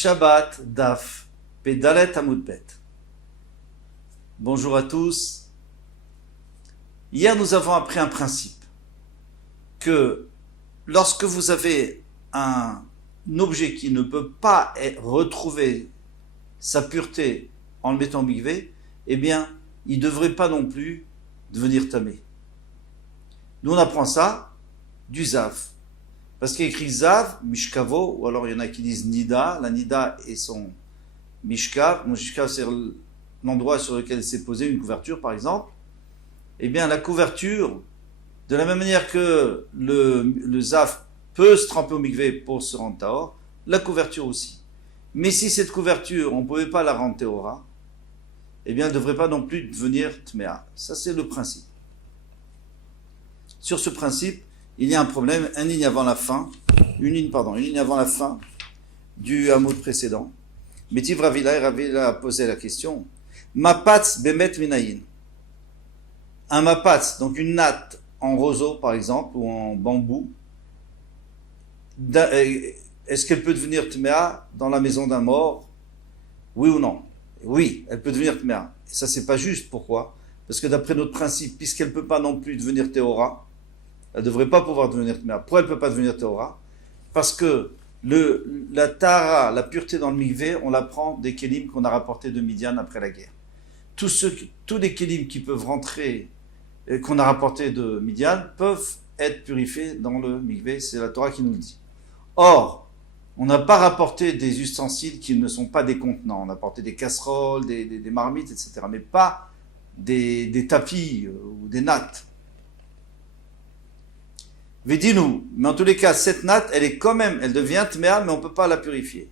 Shabbat Daf Pedalet Amudbet. Bonjour à tous. Hier, nous avons appris un principe que lorsque vous avez un objet qui ne peut pas retrouver sa pureté en le mettant au mikvé, eh bien, il ne devrait pas non plus devenir tamé. Nous, on apprend ça du Zav. Parce qu'il y a écrit Zav, Mishkavo, ou alors il y en a qui disent Nida. La Nida est son Mishkav. Mishkav, c'est l'endroit sur lequel s'est posée une couverture, par exemple. Eh bien, la couverture, de la même manière que le Zav peut se tremper au mikvé pour se rendre tahor, la couverture aussi. Mais si cette couverture, on ne pouvait pas la rendre théora, eh bien, elle ne devrait pas non plus devenir tmea. Ça, c'est le principe. Sur ce principe, il y a un problème, une ligne avant la fin du hameau précédent. Métiv Ravila a posé la question. Mapatz bemet minayin. Un mapatz, donc une natte en roseau par exemple, ou en bambou, est-ce qu'elle peut devenir tmea dans la maison d'un mort? Oui ou non? Oui, elle peut devenir tmea. Et ça, c'est pas juste. Pourquoi? Parce que d'après notre principe, puisqu'elle ne peut pas non plus devenir théora, elle ne devrait pas pouvoir devenir tmea. Pourquoi elle ne peut pas devenir théora? Parce que la tara, la pureté dans le mikvé, on la prend des kélim qu'on a rapportés de Midian après la guerre. Tous les kélim qui peuvent rentrer, qu'on a rapportés de Midian, peuvent être purifiés dans le mikvé. C'est la Torah qui nous le dit. Or, on n'a pas rapporté des ustensiles qui ne sont pas des contenants. On a apporté des casseroles, des marmites, etc. Mais pas des tapis ou des nattes. Védinu, mais en tous les cas, cette natte, elle est quand même, elle devient tmea, mais on ne peut pas la purifier.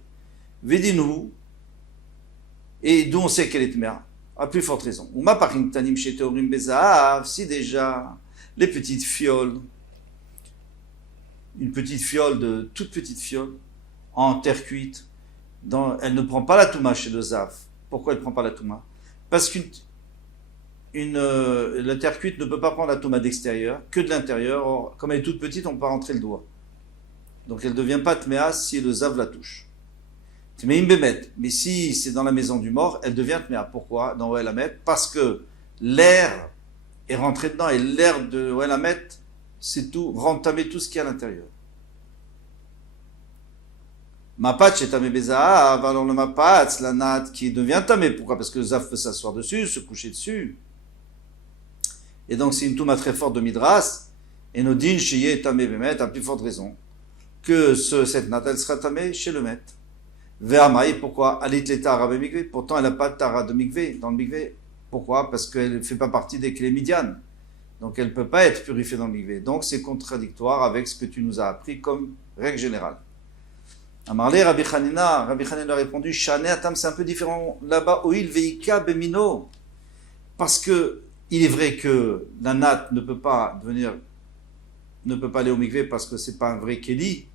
Védinu, et d'où on sait qu'elle est tmea, à plus forte raison. Uma parim tanim sheteorim bezahav, si déjà les petites fioles, toute petite fiole, en terre cuite, elle ne prend pas la touma chez le zav. Pourquoi elle ne prend pas la touma? Parce que la terre cuite ne peut pas prendre la touma d'extérieur, que de l'intérieur. Or, comme elle est toute petite, on peut pas rentrer le doigt. Donc elle ne devient pas tmea si le zav la touche. Tmeim bemet. Mais si c'est dans la maison du mort, elle devient tmea. Pourquoi? Dans Oelamet, parce que l'air est rentré dedans, et l'air de Oelamet, c'est tout, rentamer tout ce qu'il y a à l'intérieur. Mapatch est tamé bezahav, alors le mapatch, la natte qui devient tamé. Pourquoi? Parce que le zav peut s'asseoir dessus, se coucher dessus. Et donc c'est une touma très forte de Midras, et nos din shiye tamé bemet, à plus forte raison, que cette natte, elle sera tamée chez le maître. Ve'amai, pourquoi? Alit l'eta arabe mikvé, pourtant elle n'a pas de tara de mikvé, dans le mikvé. Pourquoi? Parce qu'elle ne fait pas partie des clés midian. Donc elle ne peut pas être purifiée dans le mikvé. Donc c'est contradictoire avec ce que tu nous as appris comme règle générale. Amarle Rabbi Hanina a répondu, Shane Atam, c'est un peu différent là-bas, Oil Veika Bemino. Parce que il est vrai que la natte ne peut pas aller au mikvé parce que c'est pas un vrai kéli,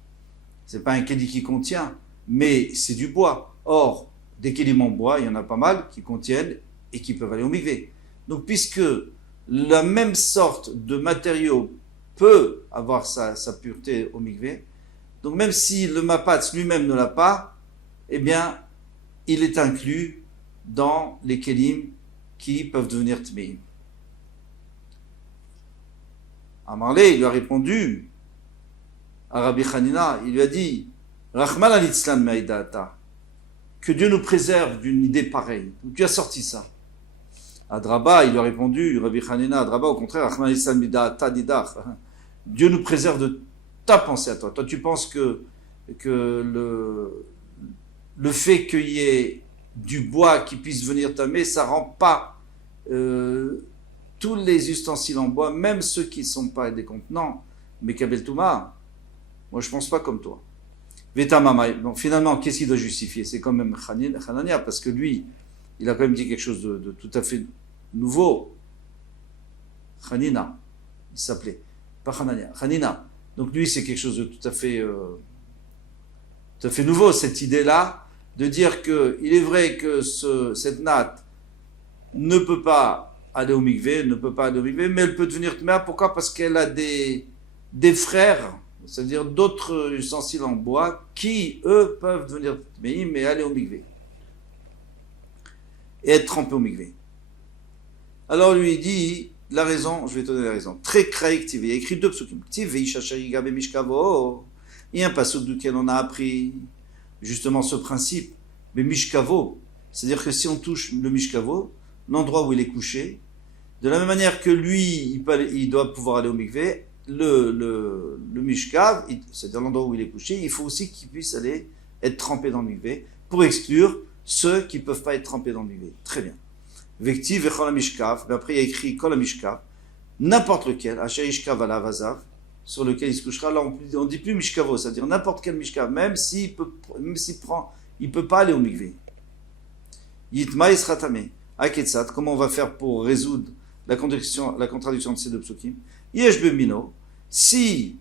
c'est pas un kéli qui contient, mais c'est du bois. Or, des kélim en bois, il y en a pas mal qui contiennent et qui peuvent aller au mikvé. Donc, puisque la même sorte de matériau peut avoir sa pureté au mikvé, donc même si le mapatz lui-même ne l'a pas, eh bien, il est inclus dans les kélim qui peuvent devenir tmeim. Amarle, il lui a répondu à Rabbi Hanina, il lui a dit Rachman al-Itzlan Maïdata, que Dieu nous préserve d'une idée pareille. Tu as sorti ça. Adraba, il lui a répondu, Rabbi Hanina, Adraba, au contraire, Rachman al-Itzlan Maïdata Didach. Dieu nous préserve de ta pensée à toi. Toi, tu penses que le fait qu'il y ait du bois qui puisse venir tamé, ça rend pas tous les ustensiles en bois, même ceux qui ne sont pas des contenants, mais Kabel Touma, moi je ne pense pas comme toi. Vetamamai, donc finalement, qu'est-ce qu'il doit justifier? C'est quand même Hanania, parce que lui, il a quand même dit quelque chose de tout à fait nouveau. Hanina, il s'appelait, pas Hanania, Hanina. Donc lui, c'est quelque chose de tout à fait nouveau, cette idée-là, de dire qu'il est vrai que cette natte ne peut pas aller au mikvé, mais elle peut devenir tmea. Pourquoi? Parce qu'elle a des frères c'est-à-dire d'autres ustensiles en bois qui, eux, peuvent devenir tmeim mais aller au mikvé et être trempés au mikvé. Alors lui il dit la raison, je vais te donner la raison. Très kraïk, il y a écrit 2 psukim. Il y a un passage duquel on a appris justement ce principe, mais mishkavo, c'est-à-dire que si on touche le mishkavo, l'endroit où il est couché, de la même manière que lui, il doit pouvoir aller au mikvé, le mishkav, c'est-à-dire l'endroit où il est couché, il faut aussi qu'il puisse aller être trempé dans le mikvé pour exclure ceux qui ne peuvent pas être trempés dans le mikvé. Très bien. Vekti vechol mishkav, mais après il y a écrit kol mishkav, n'importe lequel, asher ishkav ala vazav, sur lequel il se couchera. Là, on dit plus mishkavo, c'est-à-dire n'importe quel mishkav, même s'il peut pas aller au mikvé. Yitma yisratame. Aketsat, comment on va faire pour résoudre la contradiction de ces 2 psukim? Yesh bemino, si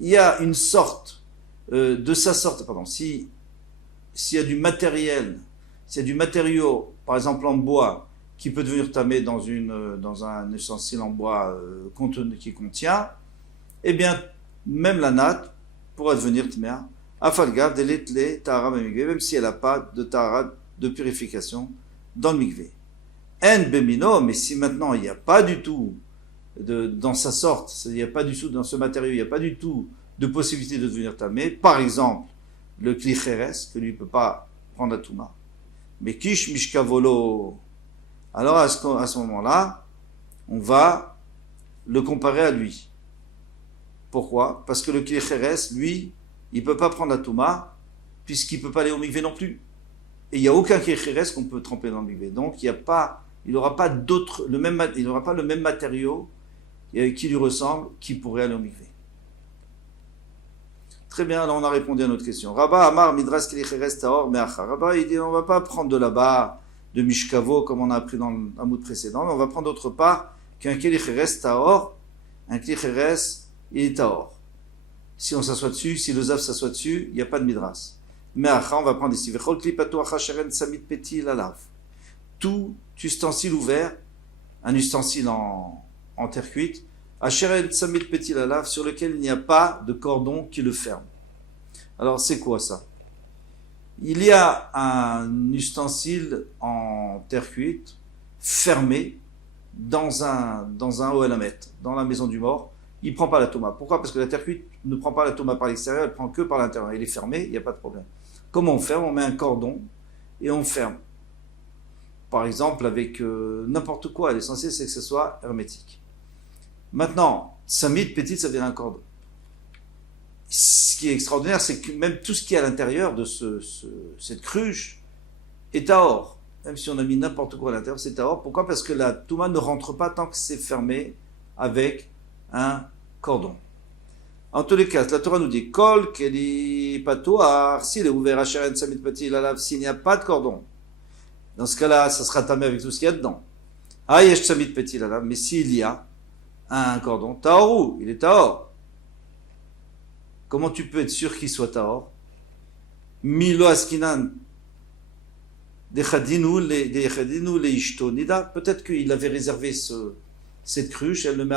il y a une sorte de sa sorte, s'il y a du matériel, s'il y a du matériau, par exemple en bois, qui peut devenir tamé dans un ustensile en bois qui contient, eh bien, même la natte pourra devenir tmea. Afalgav deletle tahara mikvé, même si elle n'a pas de tahara de purification dans le mikvé. En bemino, mais si maintenant il n'y a pas du tout dans sa sorte, il n'y a pas du tout dans ce matériau, il n'y a pas du tout de possibilité de devenir tamé, par exemple, le kli cheres, que lui ne peut pas prendre la touma. Mais kish mishkavolo, alors à ce moment-là, on va le comparer à lui. Pourquoi? Parce que le kli cheres, lui, il ne peut pas prendre la touma, puisqu'il ne peut pas aller au mikvé non plus. Et il n'y a aucun kli cheres qu'on peut tremper dans le mikvé. Donc il n'aura pas le même matériau qui lui ressemble, qui pourrait aller au mikvé. Très bien, là on a répondu à notre question. Rabba Amar Midras Kli Cheres Taor Meacha. Rabba il dit on ne va pas prendre de là-bas de Mishkavo comme on a appris dans le Hamoud précédent, mais on va prendre d'autre part qu'un Kli Cheres Taor, un Kli Cheres il est Taor. Si on s'assoit dessus, si le Zav s'assoit dessus, il n'y a pas de Midras. Meacha, on va prendre ici. Vechol Kli Pato Acha Sheren Samit Peti Lalav. Tout ustensile ouvert, un ustensile en terre cuite, Asheret Samit Petit Lalav, sur lequel il n'y a pas de cordon qui le ferme. Alors c'est quoi ça? Il y a un ustensile en terre cuite, fermé, dans un Oelamet, dans la maison du mort. Il ne prend pas la touma. Pourquoi? Parce que la terre cuite ne prend pas la touma par l'extérieur, elle prend que par l'intérieur. Il est fermé, il n'y a pas de problème. Comment on ferme? On met un cordon et on ferme. Par exemple, avec n'importe quoi. L'essentiel, c'est que ce soit hermétique. Maintenant, samit, petit, ça vient d'un cordon. Ce qui est extraordinaire, c'est que même tout ce qui est à l'intérieur de cette cruche est à or. Même si on a mis n'importe quoi à l'intérieur, c'est à or. Pourquoi? Parce que la touma ne rentre pas tant que c'est fermé avec un cordon. En tous les cas, la Torah nous dit Kol, Keli, Patoar, s'il est ouvert à Sheren, Samit, Petit, Lalav, s'il n'y a pas de cordon. Dans ce cas-là, ça sera tamé avec tout ce qu'il y a dedans. Ah, Yesh Samit, Petit, Lalav, mais s'il y a un cordon, Taorou, il est Taor. Comment tu peux être sûr qu'il soit Taor? Milo Askinan, Dechadinu, le Ishto, Nida, peut-être qu'il avait réservé cette cruche, elle la met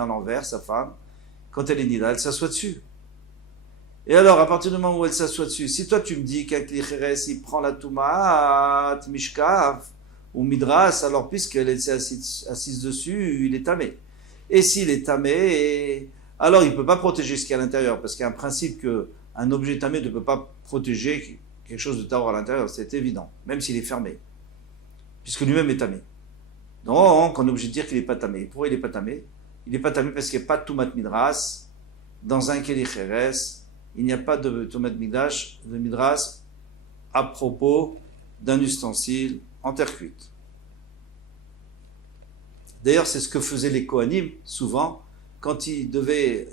à l'envers, sa femme, quand elle est Nida, elle s'assoit dessus. Et alors, à partir du moment où elle s'assoit dessus, si toi tu me dis qu'un Kli Cheres, il prend la Toumaat, Mishkav, ou Midras, alors puisqu'elle est assise dessus, il est tamé. Et s'il est tamé, alors il ne peut pas protéger ce qu'il y a à l'intérieur, parce qu'il y a un principe qu'un objet tamé ne peut pas protéger quelque chose de tahor à l'intérieur, c'est évident, même s'il est fermé, puisque lui-même est tamé. Donc, on est obligé de dire qu'il n'est pas tamé. Pourquoi il n'est pas tamé? Il n'est pas tamé parce qu'il n'y a pas de Toumat Midras dans un Keli Cheres. Il n'y a pas de Toumat Midras à propos d'un ustensile en terre cuite. D'ailleurs, c'est ce que faisaient les Kohanim, souvent, quand il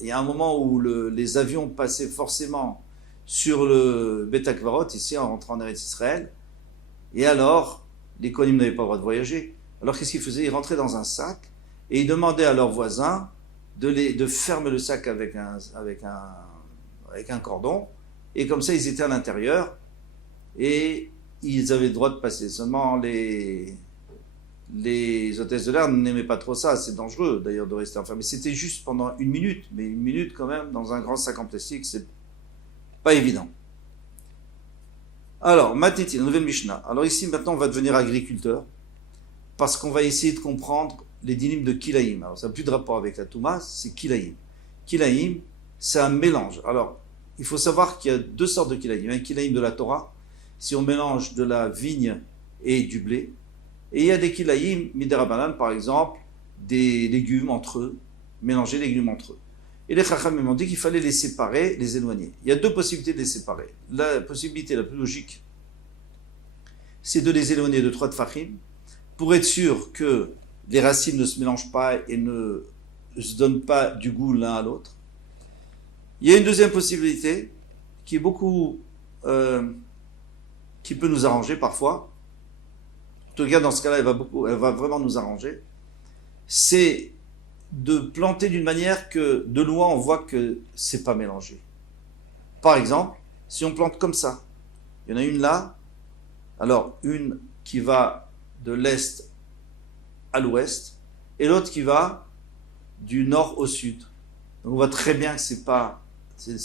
y a un moment où les avions passaient forcément sur le Bet Akvarot, ici, en rentrant en Eretz Israël, et alors, les Kohanim n'avaient pas le droit de voyager. Alors, qu'est-ce qu'ils faisaient? Ils rentraient dans un sac, et ils demandaient à leurs voisins de fermer le sac avec un cordon, et comme ça, ils étaient à l'intérieur, et ils avaient le droit de passer. Seulement, les hôtesses de l'air n'aimaient pas trop ça, c'est dangereux d'ailleurs de rester enfermé. C'était juste pendant 1 minute, mais 1 minute quand même dans un grand sac en plastique, c'est pas évident. Alors, Matiti, la nouvelle Mishnah. Alors ici maintenant on va devenir agriculteur, parce qu'on va essayer de comprendre les dynimes de Kilaïm. Alors ça n'a plus de rapport avec la Touma, c'est Kilaïm. Kilaïm, c'est un mélange. Alors, il faut savoir qu'il y a 2 sortes de Kilaïm. Un Kilaïm de la Torah, si on mélange de la vigne et du blé. Et il y a des Kilaïm, Miderabanan, par exemple, des légumes entre eux, mélanger les légumes entre eux. Et les Chachamim m'ont dit qu'il fallait les séparer, les éloigner. Il y a 2 possibilités de les séparer. La possibilité la plus logique, c'est de les éloigner de 3 tfachim, pour être sûr que les racines ne se mélangent pas et ne se donnent pas du goût l'un à l'autre. Il y a une deuxième possibilité, qui est beaucoup, qui peut nous arranger parfois. En tout cas, dans ce cas-là, elle va vraiment nous arranger. C'est de planter d'une manière que de loin on voit que c'est pas mélangé. Par exemple, si on plante comme ça, il y en a une là, alors une qui va de l'est à l'ouest et l'autre qui va du nord au sud. Donc on voit très bien que ce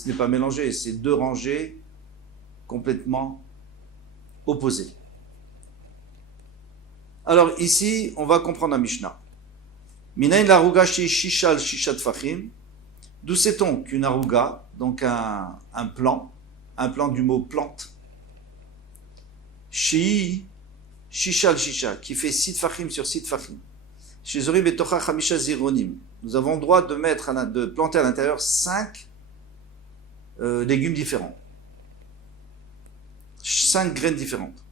n'est pas mélangé, c'est 2 rangées complètement opposées. Alors ici, on va comprendre la Mishnah. Minayin l'aruga shi shishal shishat fachim. D'où sait-on qu'une aruga, donc un plant du mot plante, shi shishal shisha, qui fait 6 fachim sur 6 fachim. Chez Zori betocha chamisha zironim. Nous avons le droit de planter à l'intérieur 5 légumes différents. 5 graines différentes.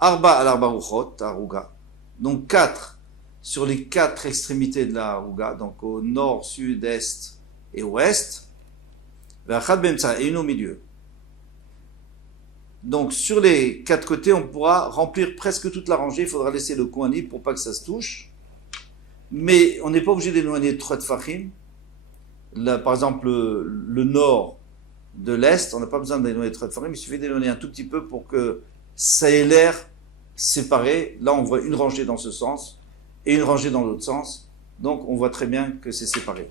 Arba al arba ruchot, aruga. Donc 4 sur les 4 extrémités de la aruga, donc au nord, sud, est et ouest. Et une au milieu. Donc sur les 4 côtés, on pourra remplir presque toute la rangée. Il faudra laisser le coin libre pour pas que ça se touche. Mais on n'est pas obligé d'éloigner 3 tfachim. Là, par exemple, le nord de l'est, on n'a pas besoin d'éloigner 3 tfachim. Il suffit d'éloigner un tout petit peu pour que ça ait l'air séparé. Là, on voit une rangée dans ce sens et une rangée dans l'autre sens. Donc, on voit très bien que c'est séparé.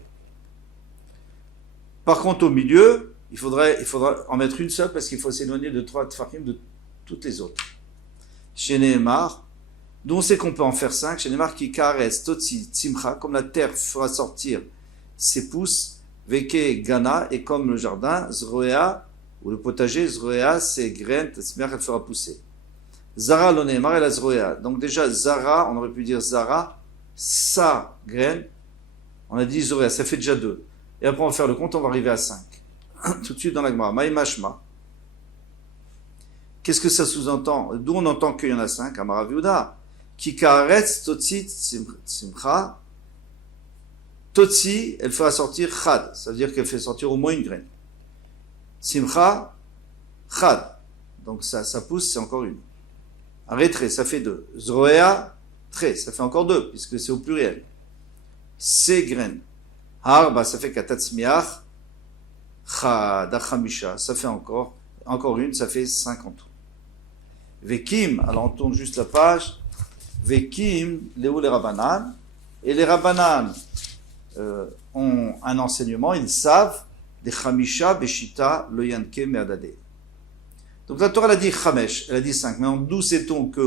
Par contre, au milieu, il faudra en mettre une seule parce qu'il faut s'éloigner de 3 tfachim de toutes les autres. Chez Nehemar, d'où on sait qu'on peut en faire 5. Chez Nehemar, qui caresse totsi tzimcha, comme la terre fera sortir ses pousses, veke gana, et comme le jardin, zroea, ou le potager, zroea, ses graines, tzimcha, elle fera pousser. Zara lo Nehemar et la zroea. Donc déjà, Zara, on aurait pu dire Zara, sa graine, on a dit zroea, ça fait déjà 2. Et après, on va faire le compte, on va arriver à 5. Tout de suite dans la Gemara. Maïmashma. Qu'est-ce que ça sous-entend? D'où on entend qu'il y en a 5? Amara Viuda. Ki karetz totsi simcha. Totsi, elle fera sortir chad. Ça veut dire qu'elle fait sortir au moins une graine. Simcha, chad. Donc ça pousse, c'est encore une. Arrêtré, ça fait 2. Zroea, très, ça fait encore 2, puisque c'est au pluriel. Ces graines. Harba, ça fait katatzmiach. Chadachamisha, ça fait encore une, ça fait 5 en tout. Vekim, alors on tourne juste la page. Vekim, léou les Rabbanan. Et les Rabbanan ont un enseignement, ils savent, des Chamisha, Beshita, le Yanke, Meadade. Donc la Torah elle a dit Chamesh, elle a dit 5. Mais d'où sait-on que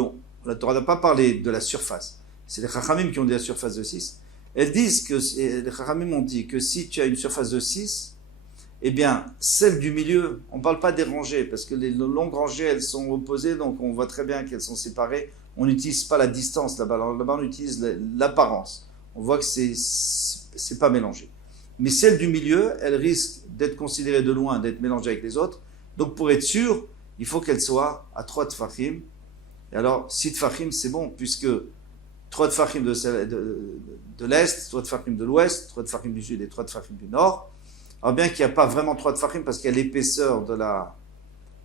la Torah n'a pas parlé de la surface? C'est les Chachamim qui ont dit la surface de 6. Elles disent que, les Chachamim ont dit que si tu as une surface de 6, eh bien, celle du milieu, on ne parle pas des rangées, parce que les longues rangées, elles sont opposées, donc on voit très bien qu'elles sont séparées. On n'utilise pas la distance là-bas. Là-bas, on utilise l'apparence. On voit que c'est pas mélangé. Mais celle du milieu, elle risque d'être considérée de loin, d'être mélangée avec les autres. Donc, pour être sûr, il faut qu'elle soit à 3 tfachim. Et alors, 6 tfachim, c'est bon, puisque 3 tfachim de l'est, 3 tfachim de l'ouest, 3 tfachim du sud et 3 tfachim du nord. Alors bien qu'il n'y a pas vraiment 3 tfachim parce qu'il y a l'épaisseur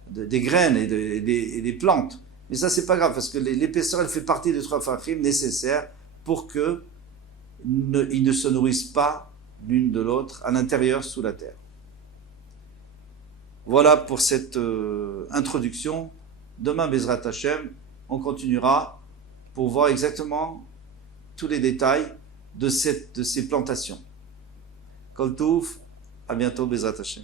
des graines et des plantes. Mais ça, c'est pas grave parce que l'épaisseur, elle fait partie des 3 tfachim nécessaires pour qu'ils ne se nourrissent pas l'une de l'autre à l'intérieur sous la terre. Voilà pour cette introduction. Demain, Bezrat Hashem, on continuera pour voir exactement tous les détails de ces plantations. Kol Touv, à bientôt, Bezrat Hashem.